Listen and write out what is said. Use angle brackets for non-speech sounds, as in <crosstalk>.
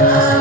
Amen. <laughs>